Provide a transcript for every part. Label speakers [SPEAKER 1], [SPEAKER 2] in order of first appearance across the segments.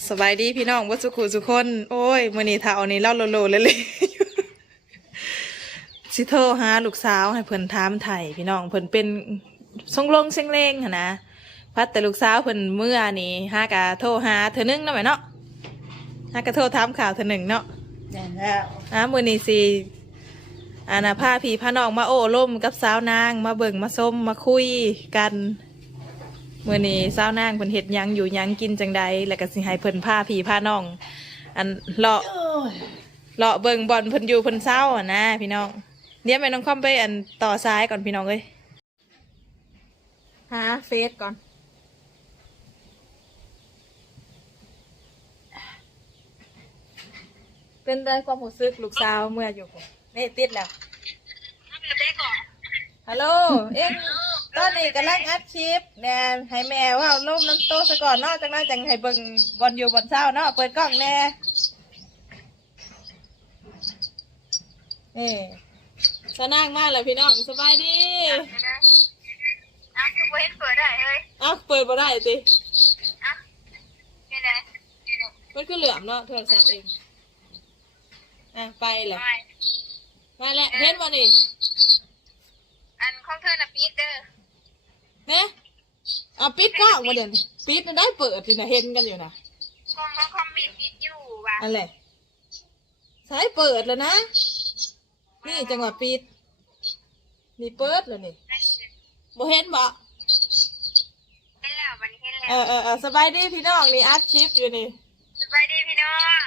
[SPEAKER 1] สบายดีพี่น้องวัดสุขุสุคนโอ้ยมื้อนี้ถ้าเอานี่เล่าโลเลยสิโทรหาลูกสาวให้เพิ่นถามไถ่พี่น้องเพิ่นเป็นทรงลงเซ็งเลงหั่นนะพัดแต่ลูกสาวเพิ่นเมื่อนี่หากะโทรหาเธอนึงเนาะแม่เนาะหากะโทรถามข่าวเธอหนึ่งเนาะแล้วมื้อนี้สิพาพี่พาน้องมาโอ้ล่มกับสาวนางมาเบิ่งมาส้มมาคุยกันมื้อนี้สาวนางเพิ่นเฮ็ดหยังอยู่หยังกินจังใดแล้วก็สิให้เพิ่นพาพี่พาน้องเลาะเบิ่งบอลเพิ่นอยู่เพิ่นเศร้านะพี่น้องเดี๋ยวแม่น้องคอมไปต่อซ้ายก่อนพี่น้องเอ้ยหาเฟซก่อนเป็นได้ความรู้สึกลูกสาวเมื่ออยู่นี่ติดแล้วฮัลโหลเอ็งตอนนี้กำลังอัดคลิปแน่ให้แม่ว่าลมน้ำโตซะก่อนเนาะจังนั้นจังให้เบิ่งบอลอยู่บอลเศร้าเนาะเปิดกล้องแน่นี่สนั่งมากเลยพี่น้องสบายดี
[SPEAKER 2] คือบ่เห็นเปิดได้เอ้ย
[SPEAKER 1] เปิดบ่ได้สิ
[SPEAKER 2] นี่ไง
[SPEAKER 1] มันคือเหลื่อมเนาะโทรศัพท์เองไปเลยมาแล้วเห็นบ่นี่
[SPEAKER 2] อันของเธอน่ะปิดเด้อ
[SPEAKER 1] เนี่ยปิดกล้องมาเดี๋ยวปิดมันได้เปิดสินะเห็นกันอยู่นะ
[SPEAKER 2] ของคอมมิตปิดอยู่ว่ะ
[SPEAKER 1] อะไรสายเปิดแล้วนะนี่จังหวะปิดนี่เปิดแล้วนี่บ่เห็นบ่
[SPEAKER 2] เห็นแล้ววันนี้เห็นแล้ว
[SPEAKER 1] สบายดีพี่น้องนี่อัดคลิปอยู่นี่
[SPEAKER 2] สบายดีพี่น้อง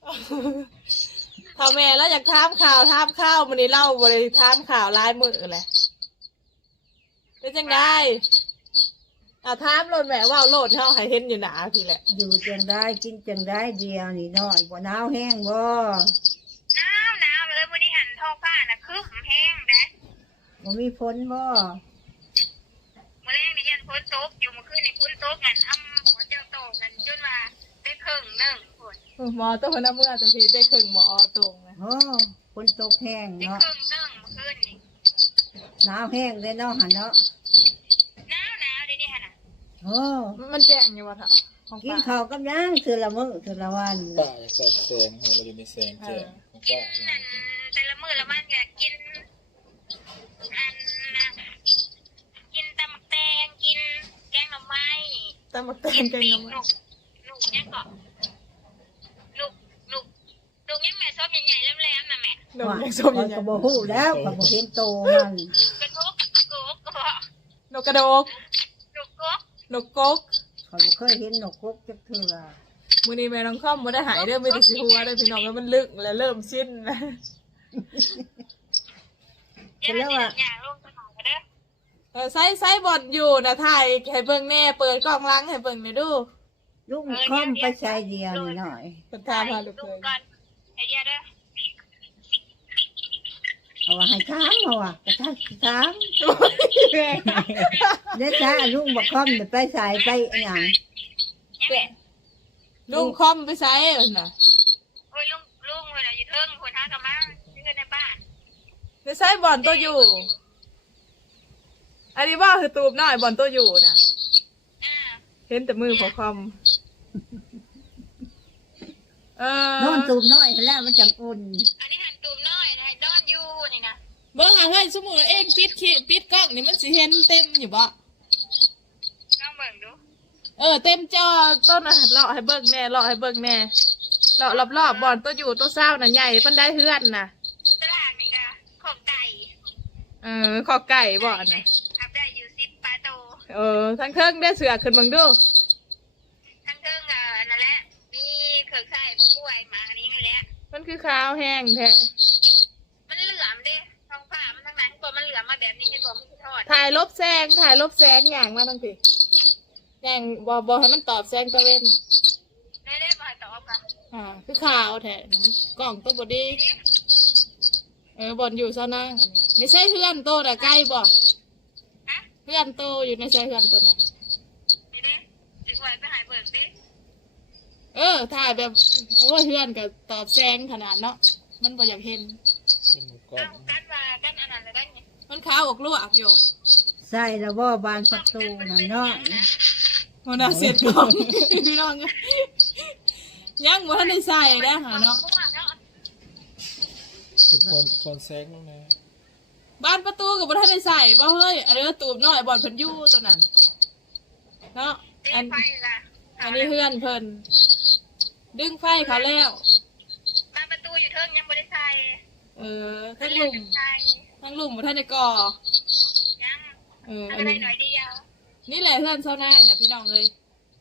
[SPEAKER 1] ถ้าแม่แล้วอยากถามข่าวมันนี่เล่าบ่ได้ถามข่าวลายมือเลยเป็นจังไดถามโลดแม่ว่าโลดเฮาให้เห็นอยู่หนาพี่แหละ
[SPEAKER 3] อยู่จังได้กินจังได้เดียวนี่น้อยบ่หนาวแห้งบ่
[SPEAKER 2] หนาวเลยมื้อนี้หันท้องฟ้าน่ะคึมแห้งเด้
[SPEAKER 3] บ่มีฝนบ่
[SPEAKER 2] มื้อแรกนี่ยันฝนตกอยู่เมื่อคืนนี่ฝนตกงั้นหมอเจ้าโตงั้นจนว่าได้ครึ่งนึงพุ่น
[SPEAKER 1] หมอตัวเพิ่นเมื่อแต่พี่ได้ครึ่งหมอตรงนะ
[SPEAKER 3] โอ้ฝนตกแห้ง
[SPEAKER 2] ได้
[SPEAKER 3] เนาะ
[SPEAKER 2] ครึ่งนึงเมื่อคืนนี่
[SPEAKER 3] หนาวแห้งเลยเนาะหั่นเนาะ
[SPEAKER 2] หนาวเดี๋ยวนี้หั่นน่ะ
[SPEAKER 3] โอ้
[SPEAKER 1] มันแจ้งอยู่ว่าเฒ่าของ
[SPEAKER 3] กิน
[SPEAKER 1] ป้า
[SPEAKER 3] ข้าวกับหยังคือละมื้อคือละวัน
[SPEAKER 4] ป้าอยากแสงเราอยู่ในแสงแจ้งของ
[SPEAKER 2] กิ
[SPEAKER 4] ป้าน
[SPEAKER 2] นั่นแต่ละมื้อละมันก็กินอันน่ะกินตำบักแตงกินแกงหน่อไม้
[SPEAKER 1] ตำบักแตงแกงหน่อไม้
[SPEAKER 2] ลูกยังก็ลูกยังแม่ชอบใหญ่ๆแหลมๆน่ะแม่
[SPEAKER 1] ลูกยังส้ม
[SPEAKER 3] ก็บ่ฮู้แล้วก็บ่เห็นโตมัน
[SPEAKER 2] กระทบกกก็
[SPEAKER 1] นกกระโดกนกกก
[SPEAKER 3] ข้อยบ่เคยเห็นนกกกจักเทื่อ
[SPEAKER 1] มื้อนี้แม่น้องค่อมบ่ได้หายเด้อไม่ได้สิหัวเด้อพี่น้องแล้วมันลึกแล้วเริ่มสิ้นนะ
[SPEAKER 2] แล้วว่า
[SPEAKER 1] ไซบอดอยู่นะถ่ายให้เบิ่งแน่เปิดกล้องล้างให้เบิ่งหน่อยดู
[SPEAKER 3] ลุงคอมไปใช้เดียวนี่หน่อย
[SPEAKER 1] เพิ่นถามหาลูกเคย
[SPEAKER 3] เอาว่าให้ถามเอาว่ากระทักถามเด้จ้าลุงบ่คอมไปใช้ไปอีหยัง
[SPEAKER 1] ลุงคอมไปใช้น่ะ
[SPEAKER 2] โอ้ยลุงเวลาอยู่เทิงคนหากะมาที่ในบ้าน
[SPEAKER 1] ในไซบอลตัวอยู่อันนี้ว่าคือตูบน้อยบอลตัวอยู่นะเห็นแต่มือพอคอม
[SPEAKER 3] นอนตูบน้อยแล้วมันจังอุ่น
[SPEAKER 2] อันนี้หันตูบน้อยนะดอนอยู่นี่นะ
[SPEAKER 1] เบิ่งเฮ้ยสมมุติเองปิดกล้องนี่มันสิเห็นเต็มอยู่บ่
[SPEAKER 2] ลองเบิ่งดู
[SPEAKER 1] เต็มจอต้นน่ะเลาะให้เบิ่งแน่เลาะให้เบิ่งแน่เลาะรอบๆบอลตัวอยู่ตัวเศร้าน่ะใหญ่ปานได้เฮือนน่ะ
[SPEAKER 2] ตลาดนี่ก็ของไก่
[SPEAKER 1] ขอไก่บ่อนน่ะ
[SPEAKER 2] ทับได้อยู่10ปลาโต
[SPEAKER 1] ทั้งเทิงได้เสือขึ้นเบิ่งดู
[SPEAKER 2] ทั้งเทิงนั่นแหละมีเครือข่ายผักกล้วยมาอันนี้นี่แหละ
[SPEAKER 1] มันคือขาวแห้งแท้
[SPEAKER 2] มันเหลือมเด้ท้องฟ้ามันทั้งนั้นตัวมันเหลือมมาแบบนี้ให้บอกมันคือทอด
[SPEAKER 1] ถ่ายลบแสงอย่างมาทั้งทีอย่างบ่ให้มันตอบแสงตะเว้น
[SPEAKER 2] ได้บ่ให้ตอบค่ะ
[SPEAKER 1] คือขาวแท้กล่องตัวบ่ดีบอลอยู่ซะนั่งไม่ใช่เพื่อนโตแต่ใกล้บ่เพื่อนโตอยู่ในใช่เพื่อนตัวนั้น
[SPEAKER 2] ไม่ได้สิไว้ไปหายเบิกดิ
[SPEAKER 1] ถ่ายแบบโอ้เพื่อนกับตอบแซงขนาดเนาะมันบ่อยากเห็น
[SPEAKER 2] กันอันนั้นเลยได้ไง
[SPEAKER 1] มันขาวออกลวกอยู่
[SPEAKER 3] ใส่แล้วบ่บานประตูน่ะเนาะ
[SPEAKER 1] มันน่าเสียดกล่องพี่น้องยังบ่ทันได้ใส่นะหาเนาะ
[SPEAKER 4] คือคนแซงลงนะ
[SPEAKER 1] บ้านประตูก็บ่ทันได้ใส่บ่เฮ้ยอันนี้ตูบน้อยบ่อนเพิ่นอยู่ตัวนั้นเนาะอันนี้เพื่อนเพิ่นดึงไฟเขาแล้ว
[SPEAKER 2] บ้านประตูอยู่เทิงยังบ่ได้ใส่
[SPEAKER 1] ทั้งหลุมบ่ทันได้ก่อ
[SPEAKER 2] ยัง
[SPEAKER 1] อั
[SPEAKER 2] ก็
[SPEAKER 1] น
[SPEAKER 2] ได้
[SPEAKER 1] นี้
[SPEAKER 2] หน่อยเดียว
[SPEAKER 1] นี่แหละเพื่อนเซานางน่ะพี่น้องเอ้ย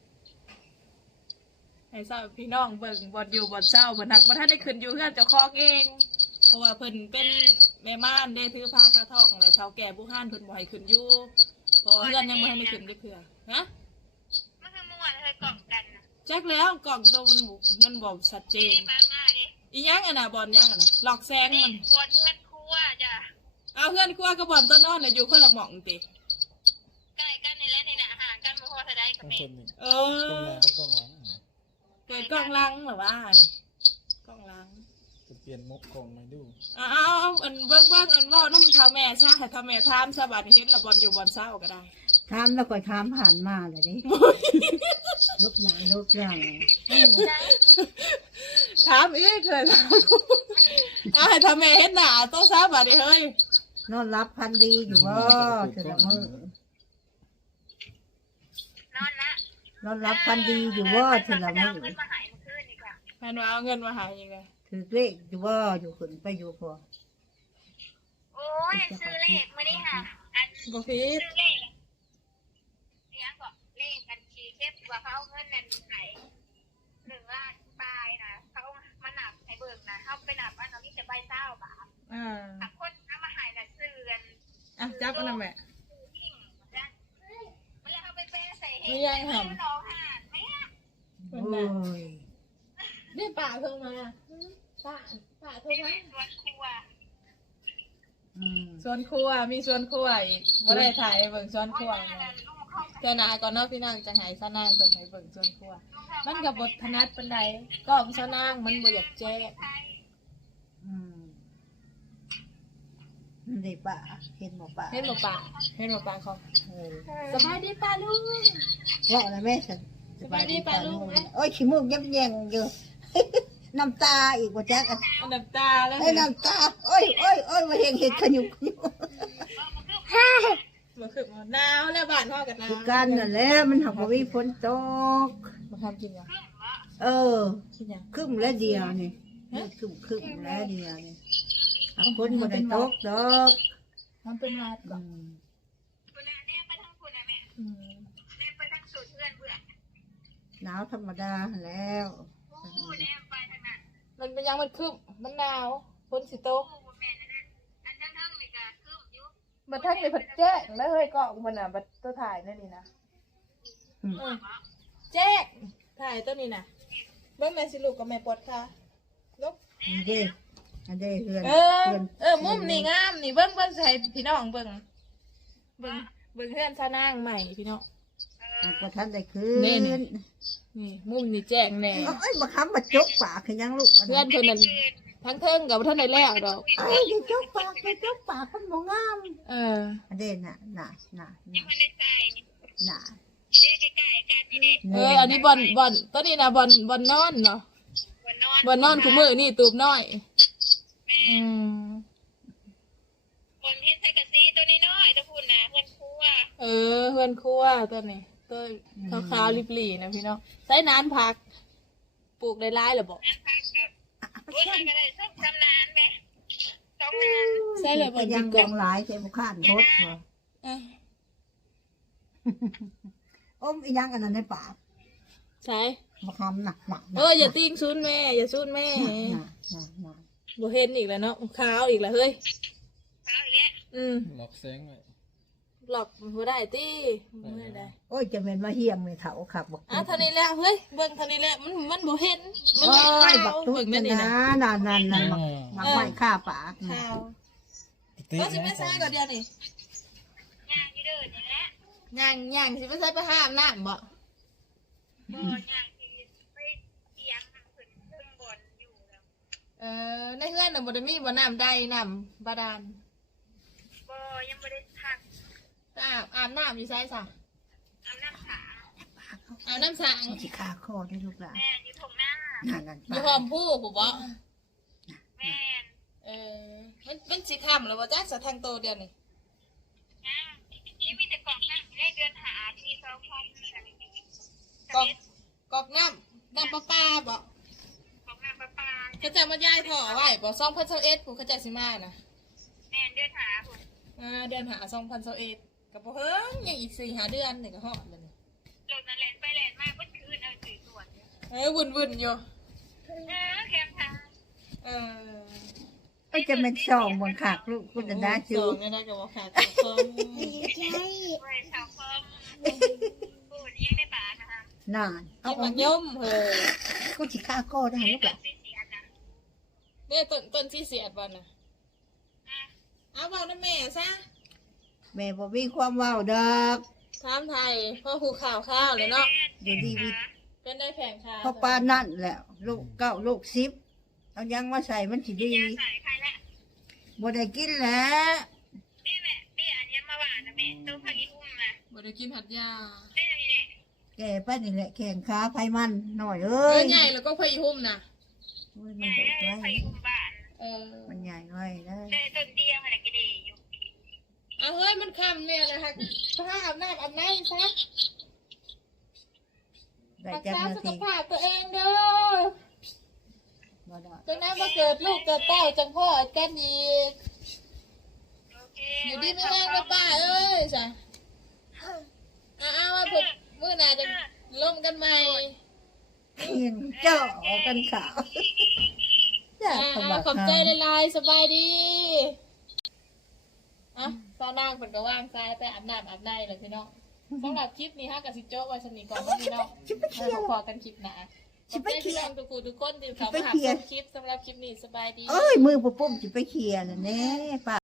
[SPEAKER 1] ให้เศร้าพี่น้องเบิ่งบ่อยู่บ่เศร้าเพิ่นหักบ่ทันได้ขึ้นอยู่เฮือนเจ้าของเอง เพราะว่าเพิ่นเป็นแม่ม่านได้ถือผ้าคาทองเลยเฒ่าแก่ผู้ห้านเพิ่นบ่ให้ขึ้นอยู่เพราะว่าเฮือนยังบ่ทันได้ขึ้นได้เพื่อฮะ
[SPEAKER 2] มันคือมั่วเธอกล่องกันนะ
[SPEAKER 1] จักแล้วกล่องโตมันบ่ชัดเจน
[SPEAKER 2] บ้ามาดิ
[SPEAKER 1] อีหยังอันน่ะบ่อนหยังอันน่ะหลอกแซง
[SPEAKER 2] นี่
[SPEAKER 1] มัน
[SPEAKER 2] บนเพื่อนครัวจ้ะ
[SPEAKER 1] เอาเพื่อนครัวกับบ่อนต้นนอนน่ะอยู่คนละหม่องติ
[SPEAKER 2] ใกล้กันนี่แหละนี่นะห่างกันบ่พอเท่าใดกับ
[SPEAKER 4] ต้อง
[SPEAKER 2] แม่
[SPEAKER 4] คนหนึ่ง
[SPEAKER 1] เอ
[SPEAKER 4] ต้อง
[SPEAKER 1] อ
[SPEAKER 4] แรงต้องหลัง
[SPEAKER 1] เปิดกล้องลังเหรอว่าอันกล้องลัง
[SPEAKER 4] จะเปลี่ยนมุกกล่องมาดู
[SPEAKER 1] เอาอันเบิ่งอันเว้านำเฒ่าแม่ซะให้เฒ่าแม่ถามซะบัดนี้เห็นละบ่อนอยู่บ่อนเช้าก็ได้
[SPEAKER 3] ถามแล้วก็ถามผ่านมาเลยดิลบหนาลบหลัง
[SPEAKER 1] ถามอีกเคยถามเอาให้เฒ่าแม่เห็นหน้าโตซะบัดนี้เฮ้ย
[SPEAKER 3] นอนรับพันดีอยู่บ่แต่ละมื้อน
[SPEAKER 2] อนนะ
[SPEAKER 3] นอนรับพันดีอยู่บ่แต่ละมื้อ
[SPEAKER 2] เพิ่นมาหายเมื่อคืนนี่ค่ะ
[SPEAKER 1] แม่นว่าเอาเงินมาให้อีกเลย
[SPEAKER 3] ถือเลขอยู่บ่อยู่ขึ้นไปอยู่พอ
[SPEAKER 2] โอ้ยซื้อเลขมาดิค่ะอัน
[SPEAKER 1] บ่ผิด
[SPEAKER 2] ซื้อเลขเนี่ยก็เลขบัญชีเก็บว่าเขาเอาเงินนั่นให้1 ล้านปลายนะเขามานับให้เบิ่งนะเขาไปนับว่าเรามีแต่ใบเศร้าบาท ถ้าคนเอามาหายน่ะซื้อกัน
[SPEAKER 1] จับอันนั้นแม่
[SPEAKER 2] ซื้อยิ่งนะเวลาเขาไปแปะใส่เห็
[SPEAKER 1] มียังหำ
[SPEAKER 2] น้องห่านไหมอะ
[SPEAKER 3] โอ้ย
[SPEAKER 1] นี่ป่าเพิ่งมาป่าเพิ่ง
[SPEAKER 2] ที่
[SPEAKER 1] มา
[SPEAKER 2] เป็นสวนครัว
[SPEAKER 1] สวนครัวมีสวนครัวอีกบ่ได้ถ่ายให้เบิ่งสวนครัว
[SPEAKER 2] ว่า
[SPEAKER 1] เลย
[SPEAKER 2] ลูกเข้า
[SPEAKER 1] เจ้านาก่อนเนาะพี่นางจะให้ซะนางเพิ่นให้เบิ่งสวนครัว มันก็บ่ถนัดปานใดก็ซะนางมันบ่อยากแจ้ง
[SPEAKER 3] นี่ป่าเห็นบ่ป่า
[SPEAKER 1] เห็นบ่ป่าเขา
[SPEAKER 3] เออ
[SPEAKER 1] สบายดีป่าลุง
[SPEAKER 3] ว่าอะไรแม่ฉัน
[SPEAKER 1] สบายดีป่าลุง
[SPEAKER 3] โอ้ยขี้มูกยับแยงอยู่ น้ำตาอีกว่าจักอัน
[SPEAKER 1] อันน้ำตาแล้ว
[SPEAKER 3] ไอ้น้ำตาโอ้ยมาเห็นขยุก
[SPEAKER 1] บ่คือบ่หนาวแล้วบ้านเฮาก็หนาว
[SPEAKER 3] คือกันนั่นแหละมันหักบ่มีฝนตก
[SPEAKER 1] บ่ทำกินหยัง
[SPEAKER 3] เออ
[SPEAKER 1] กินหยัง
[SPEAKER 3] ครึ่งแล้วเดียวนี่ครึ่งแล้วเดียวนี่หักฝนบ่ได้ตกดอก
[SPEAKER 1] มันเป็นวัดก่อน
[SPEAKER 2] คุณแม่ไปทั้งคุณนะแม่แม่ไปทั้งสูตรเพื่อนเบื่อ
[SPEAKER 3] หนาวธรรมดาแล้ว
[SPEAKER 2] โอ้แม่ไปทางนั้น
[SPEAKER 1] มันเป็นหยังมันคึมมันหนาวฝนสิตก
[SPEAKER 2] โอ้แม่นั่นน่ะอันทั้งนี่ก็คืออยู่
[SPEAKER 1] บัดทักนี่เพิ่นแจ้งแล้วเฮ้ยกล้องมันน่ะบัดตัวถ่ายนั่นนี่นะแจ้งถ่ายตัวนี้น่ะเบิ่งแม่สิลูกกับแม่ปวดค่ะลุก
[SPEAKER 3] อันเด้เฮือน
[SPEAKER 1] มุมนี่งามนี่เบิ่งใส่พี่น้องเบิ่งเฮือนซาวนางใหม่พี่น้อง
[SPEAKER 3] บ่ทันได้คืน
[SPEAKER 1] นี่มุมนี่แจ้งแน่
[SPEAKER 3] เอ้ยมาค้ำมาจกปากคือยังลูก
[SPEAKER 1] เพื่อนเพิ่นนั่นทั้งเทิงกับบ่ทันได้แล้วดอก
[SPEAKER 3] เอ้ยจกปากไปจกปากมันบ่งาม อันเด้น่ะ
[SPEAKER 2] ยังไม่ได้ใส่
[SPEAKER 3] เด้
[SPEAKER 2] ใกล้ๆกันนี่เด้
[SPEAKER 1] อันนี้บอลตัวนี้นะบอลนอนเนาะ
[SPEAKER 2] บนนอน
[SPEAKER 1] บอลนอนคู่มือนี่ตูบน้อย
[SPEAKER 2] แม่บนเฮ็ดใส่กะซีตัวน้อยๆตัวพูดนะเพื่อนครัว
[SPEAKER 1] เพื่อนครัวตัวนี้ตัวขาวๆริบๆนะพี่น้องใส่น้ำผักปลูกได้หลายหรอบอก
[SPEAKER 2] นั่นพักกับโอ้ยก็ได้สักจำนานไหม2 นาน
[SPEAKER 1] ใส่เลยบ
[SPEAKER 3] ก็
[SPEAKER 1] อล
[SPEAKER 3] ยั
[SPEAKER 1] ดี
[SPEAKER 3] ง
[SPEAKER 1] ก
[SPEAKER 3] ยั
[SPEAKER 1] ว่าง
[SPEAKER 3] หลายใช่บ่ค้านทดบ่อมอีหยังอันนั้นในปาก
[SPEAKER 1] ใช่
[SPEAKER 3] บ่ค้ำหนัก
[SPEAKER 1] อย่าติ้งซูนแม่อย่าซูนแม่
[SPEAKER 3] น่ะ
[SPEAKER 1] บ่เห็นอีกแล้วเนาะขาวอีกแล้วเฮ้ย
[SPEAKER 2] เช้าอีกแล้ว
[SPEAKER 4] หลอกแซงหน่อย
[SPEAKER 1] หลอกบ่ได้ตี้ไม่ได้
[SPEAKER 3] โอ้ยจะเป็นมาเฮียงไม่เฒ่าขับบ่
[SPEAKER 1] เท่านี้แหละเฮ้ยเบิ่งเท่านี้แหละมันบ่เห็นมัน
[SPEAKER 3] โอ้
[SPEAKER 1] ขาย
[SPEAKER 3] บัก
[SPEAKER 1] ว
[SPEAKER 3] ตุ๊ด
[SPEAKER 1] เบิ่งนั่นนี่
[SPEAKER 3] นะ
[SPEAKER 1] นะ
[SPEAKER 3] นั่นบักไม้ฆ่าปาก
[SPEAKER 1] ขาว
[SPEAKER 4] ติ๊
[SPEAKER 1] ก็สิไปใส่ก่อนเดียวนี่
[SPEAKER 2] ย่างอยู่เดินนี่แหละ
[SPEAKER 1] ย่างสิไปใส่ไปห้ามน้ำบ่
[SPEAKER 2] บ่ย่างที่ไปเตียงขึ้นเครื่องบนอยู่แล้ว
[SPEAKER 1] ในเฮือนน่ะบ่ได้มีบ่น้ำใดน้ำบาดาล
[SPEAKER 2] บ่ยังบ่ได้พัก
[SPEAKER 1] อาบน้ำอยู่ไสซะ
[SPEAKER 2] อาบน้ำขา
[SPEAKER 1] อาบน้ำสาง
[SPEAKER 3] สิฆ่าคอได้ลูกหลาน
[SPEAKER 2] แม่อยู่ตรงหน้า
[SPEAKER 3] นั่น
[SPEAKER 1] อยู่หอมผู้ผู้บ่
[SPEAKER 2] แม่น
[SPEAKER 1] มันสิค่ำแล้วบ่จักสะทางโตเดือนนี่
[SPEAKER 2] นะนี่มีแต่กล่องนั่งได้เดือนหาที่สองพันนี่แหละ
[SPEAKER 1] กอกน้ำประปาบ่
[SPEAKER 2] ของน้ำประปา
[SPEAKER 1] เขาจะมาย้ายท่อไว้บ่2021ผู้เขาจะสิมาน่ะ
[SPEAKER 2] แม่นเดือนหาผม
[SPEAKER 1] เดือนหา2021ก็บ่เฮิงยังอีก4-5 เดือนนี่ก็ฮอดแล้วนี่
[SPEAKER 2] โหลดนั่นแลนไปแลนมากเมื่อคืนสื่อส่วน
[SPEAKER 1] วุ่นๆอยู่
[SPEAKER 2] แคมทาง
[SPEAKER 3] ก็จะเป็นช่องบนขากลูกคุณดาจู
[SPEAKER 1] สองเนี่ยนะก็บ่ขาดตัวคอม
[SPEAKER 2] เว้ยสาวเพิ่มปูดยังในป่านะคะ
[SPEAKER 3] นานเอา
[SPEAKER 1] กิน
[SPEAKER 3] อ
[SPEAKER 1] มั
[SPEAKER 3] อก
[SPEAKER 1] นย่อมเฮ้ย
[SPEAKER 3] ก็สิฆ่าก็ได้ลูกหล่ะ
[SPEAKER 2] ที่เสียนะ
[SPEAKER 1] เนี่ยต้นที่เสียดบ่น่ะเอาเว้านำแม่ซะ
[SPEAKER 3] แม่บ่มีความเว้าดอก
[SPEAKER 1] ถามไทยพ่อหูข่าวเลยเนาะ
[SPEAKER 3] เดี๋ยวดีวิ
[SPEAKER 1] เป็นได้แผงข่าว
[SPEAKER 3] เพราะปานนั่นแหละลูกเก้าลูก10เอายังมาใส่มันสิดี
[SPEAKER 2] ยาใส่ใครละ
[SPEAKER 3] บ่ได้กินแล้ว
[SPEAKER 2] นี่แม่นี่อันนี้มาหวานนะแม่ต้องพากินอุ้มมา
[SPEAKER 1] บ่ได้กินหัดยา
[SPEAKER 2] ได้ยังไงเนี่ย
[SPEAKER 3] แก่ไปนี่แหละแข่งขาไผมันหน่อยเอ้
[SPEAKER 1] เอ้
[SPEAKER 3] ย
[SPEAKER 1] ยใหญ่แล้วก็พะอีหุ่มน่ะ
[SPEAKER 3] โอ้ย
[SPEAKER 2] ให
[SPEAKER 3] มัน
[SPEAKER 2] ญ่
[SPEAKER 3] โดด
[SPEAKER 2] ได้
[SPEAKER 3] ไว้
[SPEAKER 2] พากินอุ้มบ้าน
[SPEAKER 3] มันใหญ่ไว้ได้
[SPEAKER 2] ได้ต้นเดียวอะไรก็ดีอยู่
[SPEAKER 1] เอาเฮ้ยมันค่ำเนี่ยเลยค่ะถ้าอาบน้ำซะ
[SPEAKER 3] ได้
[SPEAKER 1] รัก
[SPEAKER 3] จัก
[SPEAKER 1] ษา
[SPEAKER 3] นา
[SPEAKER 1] สุข
[SPEAKER 3] ที
[SPEAKER 1] ภาพตัวเองเด้อ
[SPEAKER 3] บ่ได้
[SPEAKER 1] จังนั้นมาเกิดลูกเกิดเต้าจังพ่อกันอีก
[SPEAKER 2] โอเค
[SPEAKER 1] อยู่ดีไม่แห้งนะป้าเอ้ยจ้ะเอาว่าผมมื้อหน้าจะล่มกันใหม่
[SPEAKER 3] เพียงเจ้ากันขาวจ้าขอบ
[SPEAKER 1] ขอบใจหลายๆสบายดีตอนนั่งเป็นก็ว่างซ้ายไปอาบน้ำอาบในเลยพี่น้องสำหรับคลิปนี้ฮะกับซิโจ้ไว้สนิทก่อนนะพี่น้องแล้วพอกันคลิปหน้าขอบใจพี่น้องทุกคนที่เข้ามาหาชมคลิปสำหรับคลิปนี้สบายดี
[SPEAKER 3] เอ้ยมือปุ๊บๆสิไปเคลียร์น่ะแน่ป้า